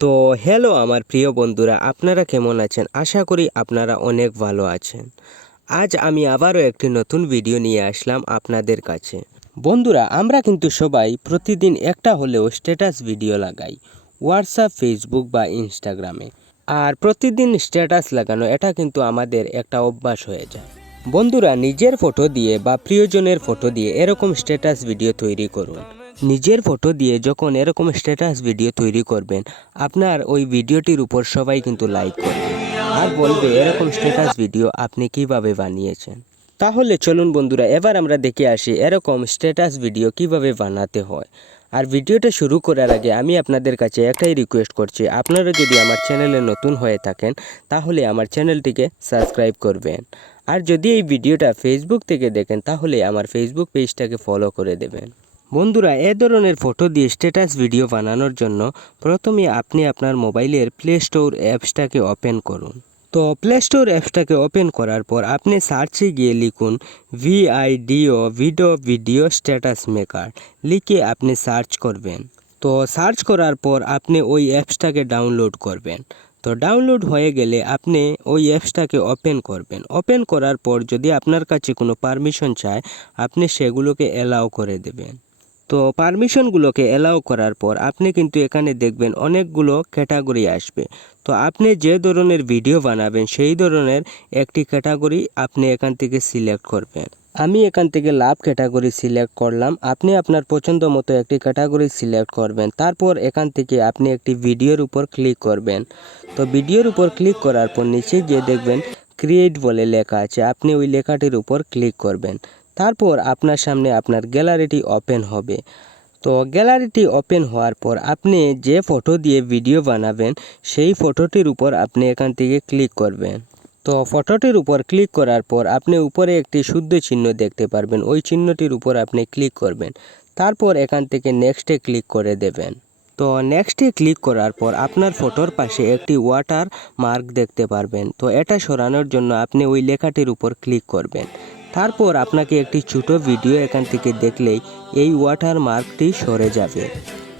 তো হ্যালো আমার প্রিয় বন্ধুরা, আপনারা কেমন আছেন? আশা করি আপনারা অনেক ভালো আছেন। আজ আমি আবারও একটি নতুন ভিডিও নিয়ে আসলাম আপনাদের কাছে। বন্ধুরা, আমরা কিন্তু সবাই প্রতিদিন একটা হলেও স্ট্যাটাস ভিডিও লাগাই হোয়াটসঅ্যাপ, ফেসবুক বা ইনস্টাগ্রামে। আর প্রতিদিন স্ট্যাটাস লাগানো এটা কিন্তু আমাদের একটা অভ্যাস হয়ে যায়। বন্ধুরা, নিজের ফটো দিয়ে বা প্রিয়জনের ফটো দিয়ে এরকম স্ট্যাটাস ভিডিও তৈরি করুন। নিজের ফটো দিয়ে যখন এরকম স্ট্যাটাস ভিডিও তৈরি করবেন, আপনার ওই ভিডিওটির উপর সবাই কিন্তু লাইক করবে আর বলবে এরকম স্ট্যাটাস ভিডিও আপনি কিভাবে বানিয়েছেন। তাহলে চলুন বন্ধুরা, এবার আমরা দেখে আসি এরকম স্ট্যাটাস ভিডিও কিভাবে বানাতে হয়। আর ভিডিওটা শুরু করার আগে আমি আপনাদের কাছে একটাই রিকোয়েস্ট করছি, আপনারা যদি আমার চ্যানেলে নতুন হয়ে থাকেন তাহলে আমার চ্যানেলটিকে সাবস্ক্রাইব করবেন। আর যদি এই ভিডিওটা ফেসবুক থেকে দেখেন তাহলে আমার ফেসবুক পেজটাকে ফলো করে দেবেন। বন্ধুরা, এ ধরনের ফটো দিয়ে স্ট্যাটাস ভিডিও বানানোর জন্য প্রথমে আপনি আপনার মোবাইলের প্লে স্টোর অ্যাপসটাকে ওপেন করুন। তো প্লে স্টোর অ্যাপসটাকে ওপেন করার পর আপনি সার্চে গিয়ে লিখুন ভিডিও স্ট্যাটাস মেকার, লিখে আপনি সার্চ করবেন। তো সার্চ করার পর আপনি ওই অ্যাপসটাকে ডাউনলোড করবেন। তো ডাউনলোড হয়ে গেলে আপনি ওই অ্যাপসটাকে ওপেন করবেন। ওপেন করার পর যদি আপনার কাছে কোনো পারমিশন চায়, আপনি সেগুলোকে অ্যালাউ করে দেবেন। তো পারমিশনগুলোকে অ্যালাউ করার পর আপনি কিন্তু এখানে দেখবেন অনেকগুলো ক্যাটাগরি আসবে। তো আপনি যে ধরনের ভিডিও বানাবেন সেই ধরনের একটি ক্যাটাগরি আপনি এখান থেকে সিলেক্ট করবেন। আমি এখান থেকে লাভ ক্যাটাগরি সিলেক্ট করলাম। আপনি আপনার পছন্দ মতো একটি ক্যাটাগরি সিলেক্ট করবেন। তারপর এখান থেকে আপনি একটি ভিডিওর উপর ক্লিক করবেন। তো ভিডিওর উপর ক্লিক করার পর নিচে গিয়ে দেখবেন ক্রিয়েট বলে লেখা আছে, আপনি ওই লেখাটির উপর ক্লিক করবেন। তারপর আপনার সামনে আপনার গ্যালারিটি ওপেন হবে। তো গ্যালারিটি ওপেন হওয়ার পর আপনি যে ফটো দিয়ে ভিডিও বানাবেন সেই ফটোটির উপর আপনি এখান থেকে ক্লিক করবেন। তো ফটোটির উপর ক্লিক করার পর আপনি উপরে একটি শুদ্ধ চিহ্ন দেখতে পারবেন, ওই চিহ্নটির উপর আপনি ক্লিক করবেন। তারপর এখান থেকে নেক্সটে ক্লিক করে দেবেন। তো নেক্সটে ক্লিক করার পর আপনার ফটোর পাশে একটি ওয়াটার মার্ক দেখতে পারবেন। তো এটা সরানোর জন্য আপনি ওই লেখাটির উপর ক্লিক করবেন। তারপর আপনাকে একটি ছোট ভিডিও এখান থেকে দেখলেই এই ওয়াটার মার্কটি সরে যাবে।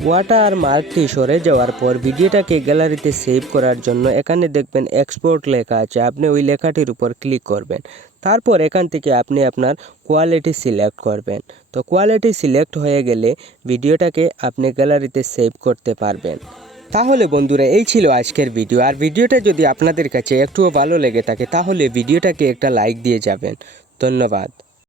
ওয়াটার মার্কটি সরে যাওয়ার পর ভিডিওটাকে গ্যালারিতে সেভ করার জন্য এখানে দেখবেন এক্সপোর্ট লেখা আছে, আপনি ওই লেখাটির উপর ক্লিক করবেন। তারপর এখান থেকে আপনি আপনার কোয়ালিটি সিলেক্ট করবেন। তো কোয়ালিটি সিলেক্ট হয়ে গেলে ভিডিওটাকে আপনি গ্যালারিতে সেভ করতে পারবেন। তাহলে বন্ধুরা, এই ছিল আজকের ভিডিও। আর ভিডিওটা যদি আপনাদের কাছে একটুও ভালো লেগে থাকে তাহলে ভিডিওটাকে একটা লাইক দিয়ে যাবেন। ধন্যবাদ।